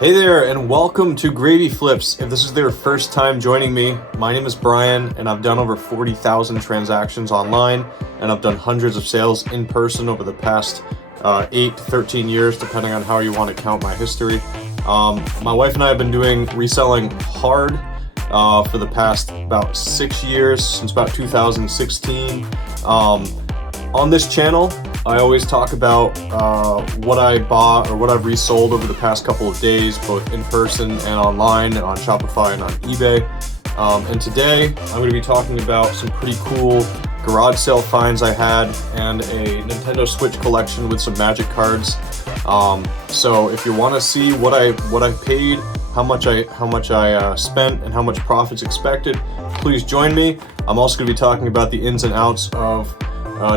Hey there, and welcome to Gravy Flips. If this is their first time joining me, my name is Brian, and I've done over 40,000 transactions online, and I've done hundreds of sales in person over the past 8 to 13 years, depending on how you want to count my history. My wife and I have been doing reselling hard for the past about 6 years, since about 2016. On this channel, I always talk about what I bought or what I've resold over the past couple of days, both in person and online, and on Shopify and on eBay. And today, I'm going to be talking about some pretty cool garage sale finds I had and a Nintendo Switch collection with some Magic cards. So if you want to see what I paid, how much I spent, and how much profits expected, please join me. I'm also going to be talking about the ins and outs of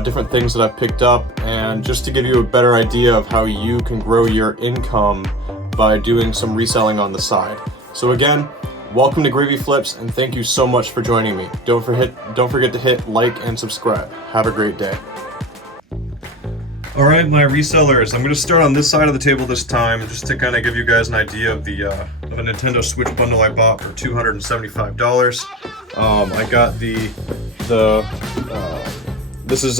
different things that I've picked up, and just to give you a better idea of how you can grow your income by doing some reselling on the side. So again, welcome to Gravy Flips, and thank you so much for joining me. Don't forget to hit like and subscribe. Have a great day. All right, my resellers, I'm going to start on this side of the table this time, just to kind of give you guys an idea of the of a Nintendo Switch bundle I bought for $275. I got this is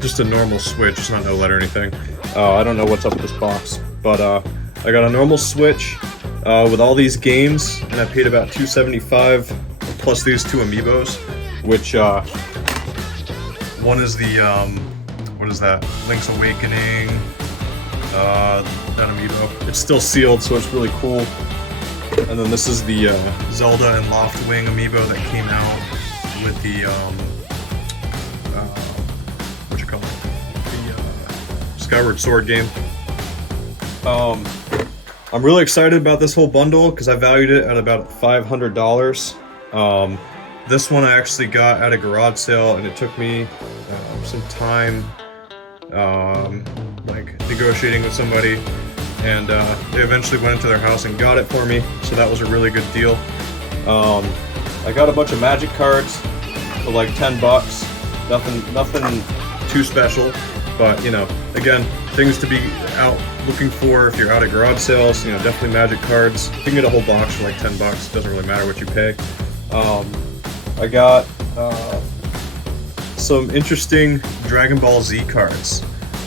just a normal Switch. It's not no LED or anything. I don't know what's up with this box, but I got a normal Switch with all these games, and I paid about $275 plus these two amiibos, which one is the what is that? Link's Awakening. That amiibo. It's still sealed, so it's really cool. And then this is the Zelda and Loftwing amiibo that came out with the Skyward Sword game. I'm really excited about this whole bundle because I valued it at about $500. This one I actually got at a garage sale, and it took me some time like negotiating with somebody, and they eventually went into their house and got it for me, so that was a really good deal. I got a bunch of Magic cards for like $10. Nothing too special, but you know, again, things to be out looking for if you're out at garage sales. You know, definitely Magic cards. You can get a whole box for like $10. It doesn't really matter what you pay. I got some interesting Dragon Ball Z cards.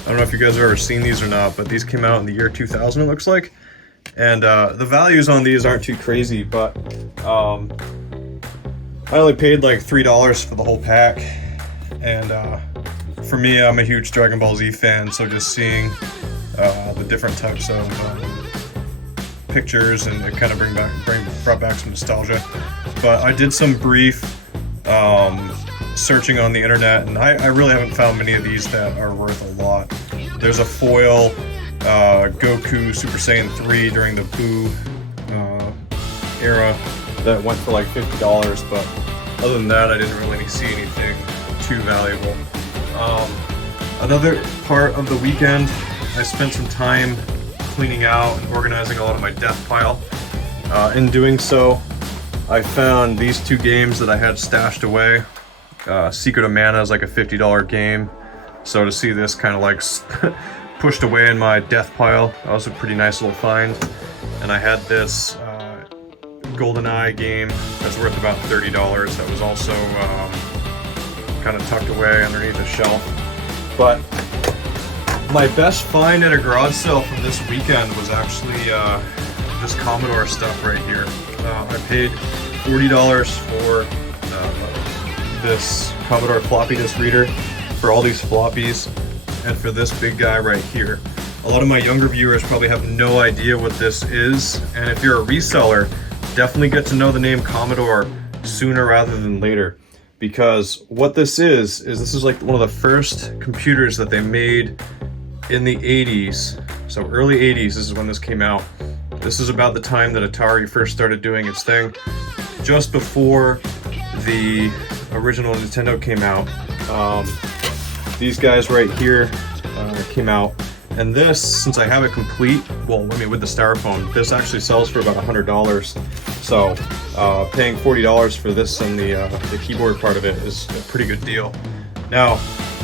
I don't know if you guys have ever seen these or not, but these came out in the year 2000, it looks like. And the values on these aren't too crazy, but I only paid like $3 for the whole pack. And for me, I'm a huge Dragon Ball Z fan, so just seeing the different types of pictures, and it kind of brought back some nostalgia. But I did some brief searching on the internet, and I really haven't found many of these that are worth a lot. There's a foil Goku Super Saiyan 3 during the Boo era that went for like $50, but other than that, I didn't really see anything too valuable. Another part of the weekend, I spent some time cleaning out and organizing a lot of my death pile. In doing so, I found these two games that I had stashed away. Secret of Mana is like a $50 game, so to see this kind of like pushed away in my death pile, that was a pretty nice little find. And I had this GoldenEye game that's worth about $30 that was also kind of tucked away underneath a shelf. But my best find at a garage sale from this weekend was actually this Commodore stuff right here. I paid $40 for this Commodore floppy disk reader, for all these floppies, and for this big guy right here. A lot of my younger viewers probably have no idea what this is, and if you're a reseller, definitely get to know the name Commodore sooner rather than later, because what this is this is like one of the first computers that they made in the 80s. So early 80s, this is when this came out. This is about the time that Atari first started doing its thing, just before the original Nintendo came out. These guys right here came out, and this, since I have it complete, well, I mean with the styrofoam, this actually sells for about $100. So paying $40 for this and the keyboard part of it is a pretty good deal. Now,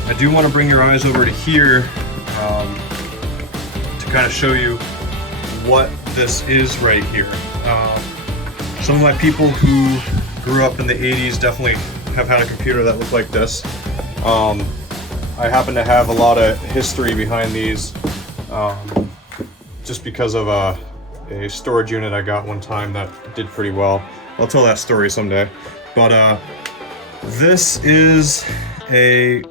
I do want to bring your eyes over to here to kind of show you what this is right here. Some of my people who grew up in the 80s definitely have had a computer that looked like this. I happen to have a lot of history behind these, just because of a storage unit I got one time that did pretty well. I'll tell that story someday. But this is a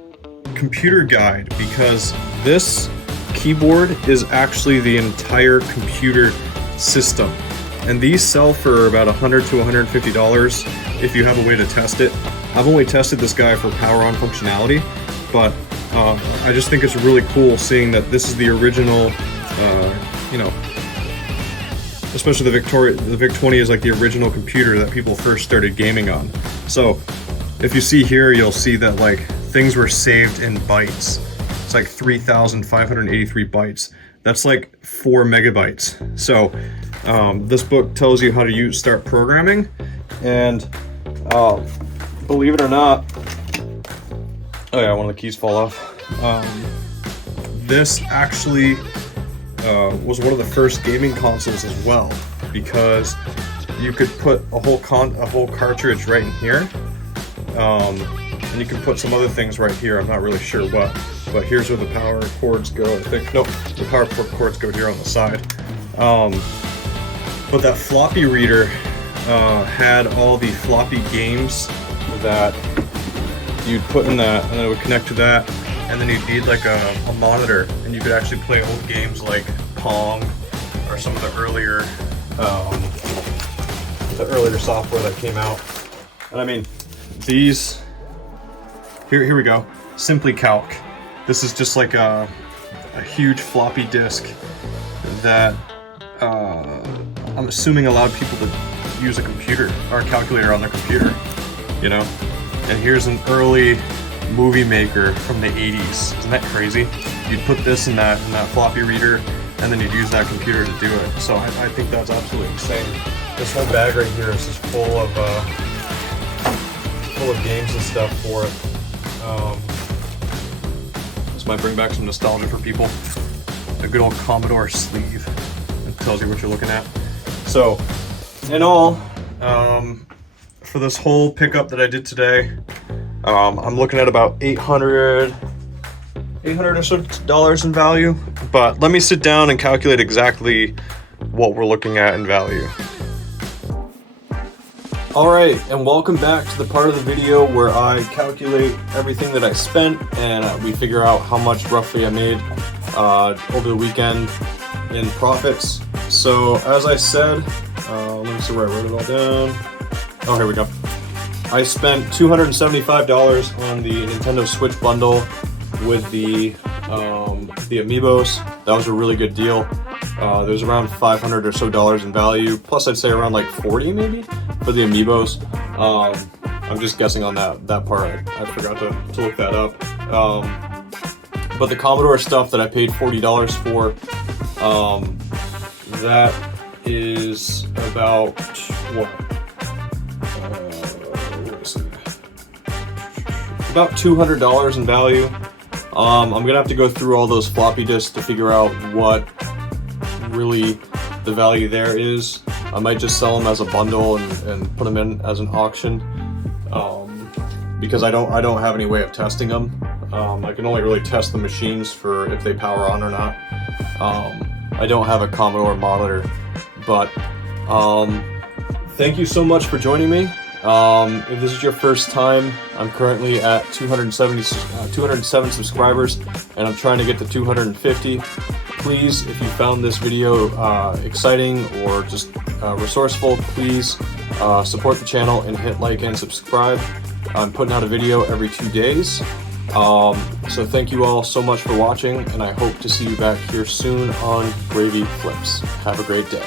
computer guide, because this keyboard is actually the entire computer system. And these sell for about $100 to $150 if you have a way to test it. I've only tested this guy for power on functionality, but I just think it's really cool seeing that this is the original, you know, especially the VIC-20 is like the original computer that people first started gaming on. So if you see here, you'll see that like things were saved in bytes. It's like 3,583 bytes. That's like 4 megabytes. So this book tells you how to start programming, and believe it or not, oh yeah, one of the keys fall off. This actually was one of the first gaming consoles as well, because you could put a whole cartridge right in here, and you can put some other things right here. I'm not really sure what, but here's where the power cords go. I think nope, the power cords go here on the side. But that floppy reader had all the floppy games that you'd put in that, and then it would connect to that, and then you'd need like a monitor, and you could actually play old games like Pong or some of the earlier software that came out. And I mean, these here we go. Simply Calc. This is just like a huge floppy disk that I'm assuming allowed people to use a computer or a calculator on their computer, you know. And here's an early movie maker from the 80s. Isn't that crazy? You'd put this in that floppy reader, and then you'd use that computer to do it. So I think that's absolutely insane. This whole bag right here is just full of games and stuff for it. This might bring back some nostalgia for people. A good old Commodore sleeve. It tells you what you're looking at. So, in all, for this whole pickup that I did today, I'm looking at about $800 or so dollars in value. But let me sit down and calculate exactly what we're looking at in value. Alright, and welcome back to the part of the video where I calculate everything that I spent, and we figure out how much roughly I made over the weekend in profits. So as I said, let me see where I wrote it all down. Oh, here we go. I spent $275 on the Nintendo Switch bundle with the Amiibos. That was a really good deal. There's around $500 or so in value. Plus, I'd say around like 40 maybe for the Amiibos. I'm just guessing on that part. I forgot to look that up. But the Commodore stuff that I paid $40 for, that is about what? About $200 in value. I'm gonna have to go through all those floppy disks to figure out what really the value there is. I might just sell them as a bundle and put them in as an auction, because I don't have any way of testing them. I can only really test the machines for if they power on or not. I don't have a Commodore monitor, but thank you so much for joining me. If this is your first time, I'm currently at 207 subscribers, and I'm trying to get to 250. Please, if you found this video exciting or just resourceful, please support the channel and hit like and subscribe. I'm putting out a video every 2 days. So thank you all so much for watching, and I hope to see you back here soon on Gravy Flips. Have a great day.